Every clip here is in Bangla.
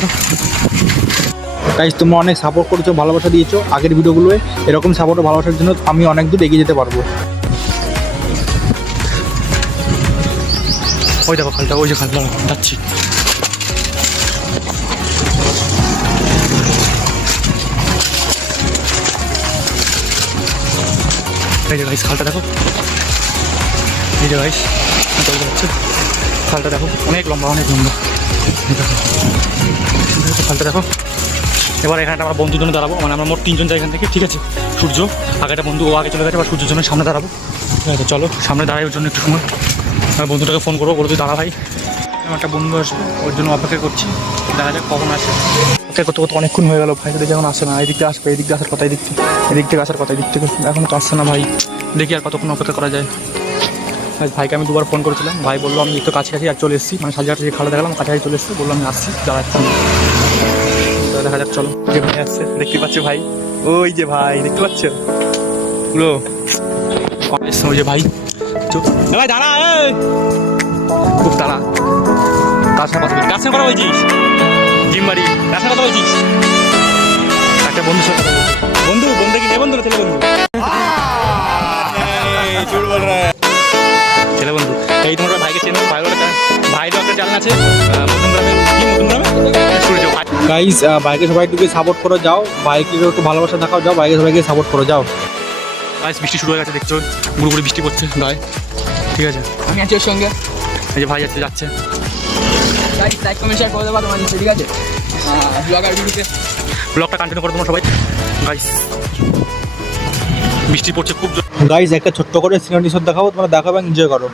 করো। গাইস তোমরা অনেক সাপোর্ট করেছো, ভালোবাসা দিয়েছো আগের ভিডিওগুলোয়, এরকম সাপোর্ট ও ভালোবাসার জন্য আমি অনেক দূর এগিয়ে যেতে পারবো। ওই দেখো খালটা, ওই যে খালটা যাচ্ছি। এই যে গাইস খালটা দেখো, এই যে গাইস যাচ্ছে খালটা দেখো, অনেক লম্বা অনেক লম্বা। দেখো খালটা দেখো। এবার এখানে আমরা বন্ধুর জন্য দাঁড়াবো, মানে আমরা মোট 3জন যাই এখান থেকে, ঠিক আছে। সূর্য আগে একটা বন্ধু ও আগে চলে গেছে, আবার সূর্যের জন্য সামনে দাঁড়াবো, ঠিক আছে। চলো সামনে দাঁড়াই, ওর জন্য একটু সময় আমার বন্ধুটাকে ফোন করবো, বলে তুই দাঁড়া ভাই, আমার একটা বন্ধু আসবে, ওর জন্য অপেক্ষা করছি, দেখা যাক কখন আসে। অপেক্ষা করতে করতে অনেকক্ষণ হয়ে গেল, ভাই দেখি এখন আসে না। এদিক থেকে আসবে, এদিক থেকে আসার কথা, এদিক থেকে আসার কথা, এদিক থেকে এখন তো আসছে না ভাই। দেখি আর কতক্ষণ অপেক্ষা করা যায়। ভাইকে আমি দুবার ফোন করেছিলাম, ভাই বললো আমি একটু কাছাকাছি আর চলে এসেছি, মানে সাজাটা যে খালে দেখালাম কাছাকাছি চলে এসেছি, বললো আমি আসছি দাঁড়াচ্ছি। দেখা যাক চলো, যে ভাই আসছে দেখতে পাচ্ছ ভাই, ওই যে ভাই দেখতে পাচ্ছ ওগুলো, ওই যে ভাই ভাই দাঁড়া, খুব তাড়া। কার সঙ্গে কথা বলছিস, কার সঙ্গে কথা বলছিস? জিম বাড়ি কার সঙ্গে কথা বলছিস? একটা বন্ধুর সাথে কথা বলছিস। বন্ধু বন্ধু কি মেয়ে বন্ধু না ছেলে বন্ধু? ছেলে বন্ধু। এই তোমার ভাইকে চেনো, ভাইয়ের একটা চ্যানেল আছে সূর্য। গাইস বাইকে সবাই একটু সাপোর্ট করো, যাও বাইকে একটু ভালোবাসা দেখাও, যাও বাইকে সবাইকে সাপোর্ট করো, যাও। গাইস বৃষ্টি শুরু হয়ে গেছে, দেখছো গুঁড়ো গুঁড়ো বৃষ্টি পড়ছে গায়ে, ঠিক আছে। আমি আছি ওর সঙ্গে, এই যে ভাই যাচ্ছে। লাইক কমেন্ট শেয়ার করে দেবো তোমার নিচে, ঠিক আছে। ব্লগার ভিডিওতে ব্লগটা কন্টিনিউ করো তোমরা সবাই। গাইস বৃষ্টি পড়ছে খুব জোর। গাইস একটা ছোট্ট করে সিনেমা দৃশ্য দেখাবো, তোমরা দেখাবে এনজয় করো।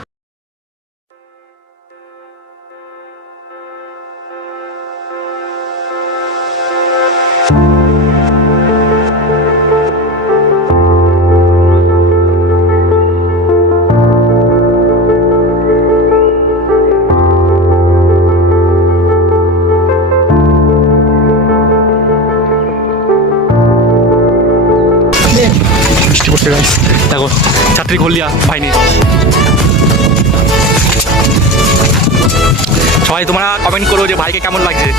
বৃষ্টি পড়ছে গাইস, দেখো ছাত্রী ঘলিয়া ভাইনি। সবাই তোমরা কমেন্ট করো যে ভাইকে কেমন লাগছে,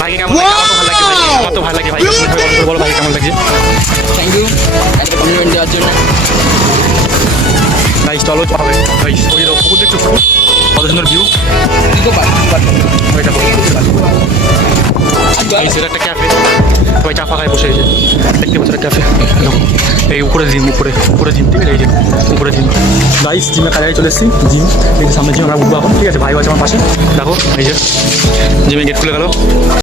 ভাইকে কেমন লাগছে। আমার তো ভালো লাগে ভাই, বলো ভাইকে কেমন লাগছে। থ্যাংক ইউ একটা কমপ্লিমেন্ট দেওয়ার জন্য। গাইস চলো হবে গাইস, ওই যে পুকুর দেখছো, পুকুর কত সুন্দর ভিউ। গাইস এটা একটা ক্যাফে, সবাই চা ফাঁকায় বসে গেছে, দেখতে পাচ্ছ ক্যাফে। এই উপরে জিম, উপরে জিম, ঠিক আছে। এই যে উপরে জিম গাইস, জিমের কাছাকাছি চলে এসেছি, জিম এই সামনে জিম আমরা উঠবো এখন, ঠিক আছে। ভাই আছে আমার পাশে, দেখো এই যে জিমে গেট খুলে গেল।